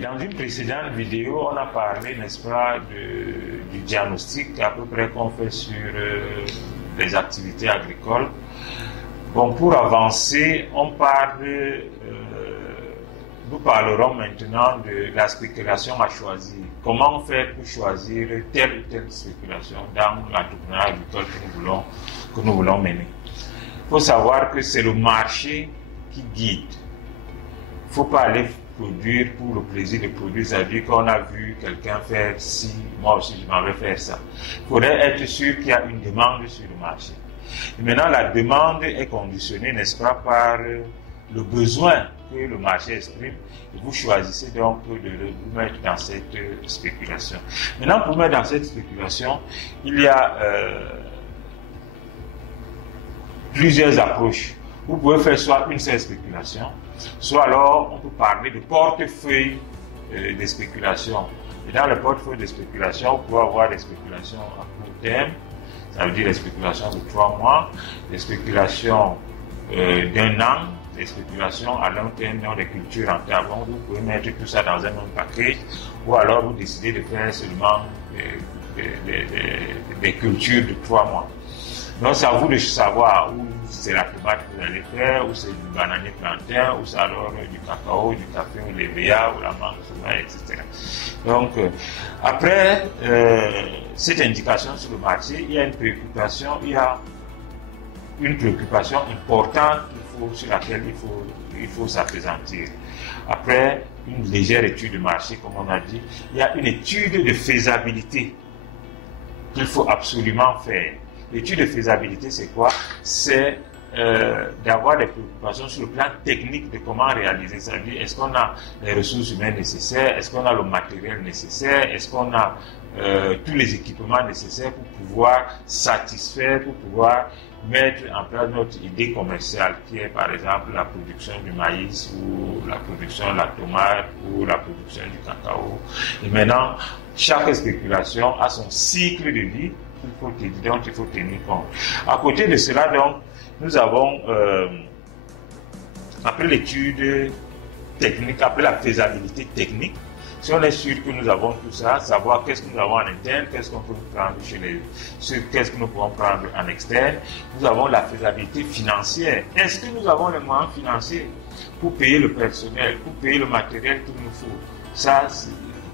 Dans une précédente vidéo, on a parlé, n'est-ce pas, du diagnostic à peu près qu'on fait sur les activités agricoles. Bon, pour avancer, nous parlerons maintenant de la spéculation à choisir. Comment faire pour choisir telle ou telle spéculation dans l'entrepreneuriat agricole que nous voulons mener. Il faut savoir que c'est le marché qui guide. Il ne faut pas aller produire pour le plaisir de produire, c'est-à-dire qu'on a vu quelqu'un faire ci, moi aussi je m'en vais faire ça. Il faudrait être sûr qu'il y a une demande sur le marché. Et maintenant, la demande est conditionnée, n'est-ce pas, par le besoin que le marché exprime, et vous choisissez donc de vous mettre dans cette spéculation. Maintenant, pour mettre dans cette spéculation, il y a plusieurs approches. Vous pouvez faire soit une seule spéculation, soit alors on peut parler de portefeuille de spéculation. Et dans le portefeuille de spéculation, vous pouvez avoir des spéculations à court terme, ça veut dire des spéculations de 3 mois, des spéculations d'1 an, des spéculations à long terme dans des cultures rentables. Vous pouvez mettre tout ça dans un même paquet, ou alors vous décidez de faire seulement des cultures de 3 mois. Donc c'est à vous de savoir où c'est la tomate que vous allez faire, ou c'est du bananier plantain, ou c'est alors du cacao, du café, ou l'EVA, ou la mangue, etc. Donc après cette indication sur le marché, il y a une préoccupation, importante sur laquelle il faut s'appesantir. Après une légère étude de marché, comme on a dit, il y a une étude de faisabilité qu'il faut absolument faire. L'étude de faisabilité, c'est quoi? C'est d'avoir des préoccupations sur le plan technique de comment réaliser ça. C'est-à-dire, est-ce qu'on a les ressources humaines nécessaires? Est-ce qu'on a le matériel nécessaire? Est-ce qu'on a tous les équipements nécessaires pour pouvoir satisfaire, pour pouvoir mettre en place notre idée commerciale qui est par exemple la production du maïs ou la production de la tomate ou la production du cacao. Et maintenant, chaque spéculation a son cycle de vie dont il faut tenir compte. À côté de cela, donc, nous avons, après l'étude technique, après la faisabilité technique, si on est sûr que nous avons tout ça, savoir qu'est-ce que nous avons en interne, qu'est-ce qu'on peut prendre qu'est-ce que nous pouvons prendre en externe, nous avons la faisabilité financière. Est-ce que nous avons les moyens financiers pour payer le personnel, pour payer le matériel qu'il nous faut? Ça,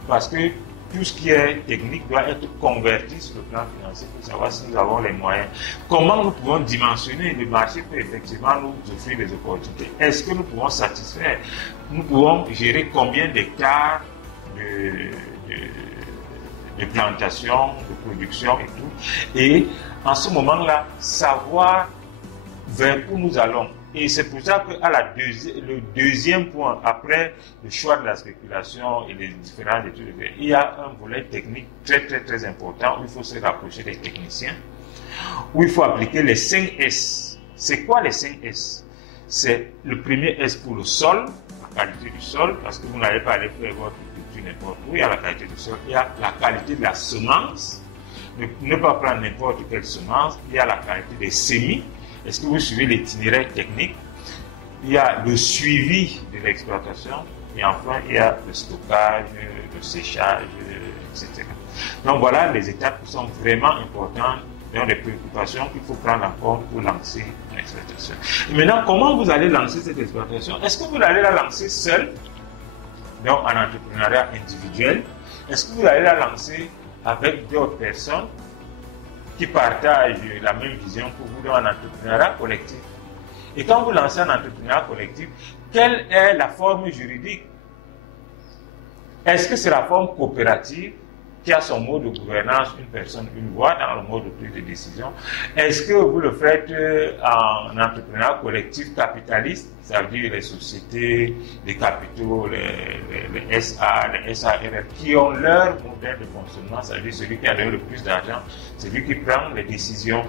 parce que tout ce qui est technique doit être converti sur le plan financier pour savoir si nous avons les moyens. Comment nous pouvons dimensionner le marché peut effectivement nous offrir des opportunités? Est-ce que nous pouvons satisfaire? Nous pouvons gérer combien d'hectares de plantation, de production et tout. Et en ce moment-là, savoir vers où nous allons. Et c'est pour ça qu'à le deuxième point, après le choix de la spéculation et les différentes études, il y a un volet technique très important où il faut se rapprocher des techniciens, où il faut appliquer les 5 S. C'est quoi les 5 S? C'est le premier S pour le sol, la qualité du sol, parce que vous n'allez pas aller faire votre culture n'importe où, il y a la qualité du sol, il y a la qualité de la semence, ne pas prendre n'importe quelle semence, il y a la qualité des semis. Est-ce que vous suivez l'itinéraire technique? Il y a le suivi de l'exploitation et enfin il y a le stockage, le séchage, etc. Donc voilà les étapes qui sont vraiment importantes dans les préoccupations qu'il faut prendre en compte pour lancer une exploitation. Et maintenant, comment vous allez lancer cette exploitation? Est-ce que vous allez la lancer seul, donc en entrepreneuriat individuel? Est-ce que vous allez la lancer avec d'autres personnes qui partagent la même vision que vous dans un entrepreneuriat collectif? Et quand vous lancez un entrepreneuriat collectif, quelle est la forme juridique? Est-ce que c'est la forme coopérative qui a son mode de gouvernance, une personne, une voix dans le mode de prise de décision? Est-ce que vous le faites en entrepreneuriat collectif capitaliste, ça veut dire les sociétés, les capitaux, les SA, les SARL, qui ont leur modèle de fonctionnement, ça veut dire celui qui a le plus d'argent, celui qui prend les décisions.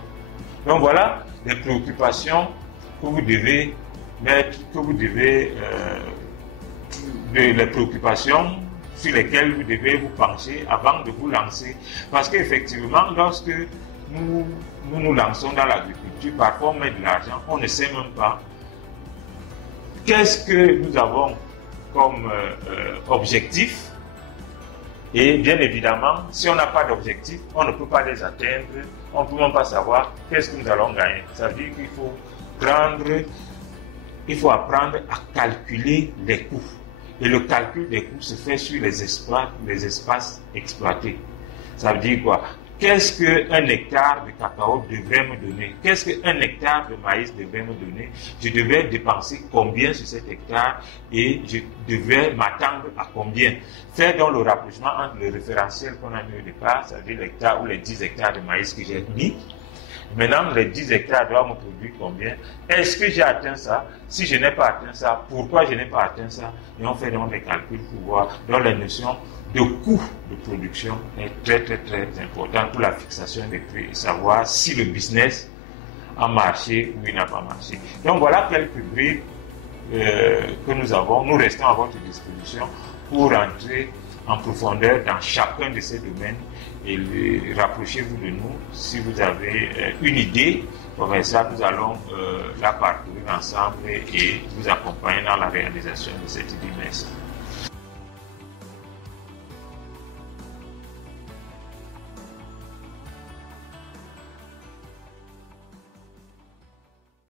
Donc voilà les préoccupations que vous devez mettre, les préoccupations sur lesquelles vous devez vous pencher avant de vous lancer. Parce qu'effectivement, lorsque nous lançons dans l'agriculture, parfois on met de l'argent, on ne sait même pas qu'est-ce que nous avons comme objectif. Et bien évidemment, si on n'a pas d'objectif, on ne peut pas les atteindre, on ne peut même pas savoir qu'est-ce que nous allons gagner. Ça veut dire qu'il faut apprendre à calculer les coûts. Et le calcul des coûts se fait sur les espaces exploités. Ça veut dire quoi? Qu'est-ce qu'un hectare de cacao devrait me donner? Qu'est-ce qu'un hectare de maïs devrait me donner? Je devais dépenser combien sur cet hectare et je devais m'attendre à combien? Faire donc le rapprochement entre le référentiel qu'on a mis au départ, c'est-à-dire l'hectare ou les 10 hectares de maïs que j'ai mis. Maintenant, les 10 hectares doivent me produire combien? Est-ce que j'ai atteint ça? Si je n'ai pas atteint ça, pourquoi je n'ai pas atteint ça? Et on fait donc des calculs pour voir. Donc la notion de coût de production est très très très importante pour la fixation des prix et savoir si le business a marché ou il n'a pas marché. Donc voilà quelques briques que nous avons. Nous restons à votre disposition pour entrer en profondeur dans chacun de ces domaines et rapprochez-vous de nous si vous avez une idée. Comme ça, nous allons la parcourir ensemble et vous accompagner dans la réalisation de cette idée. Merci.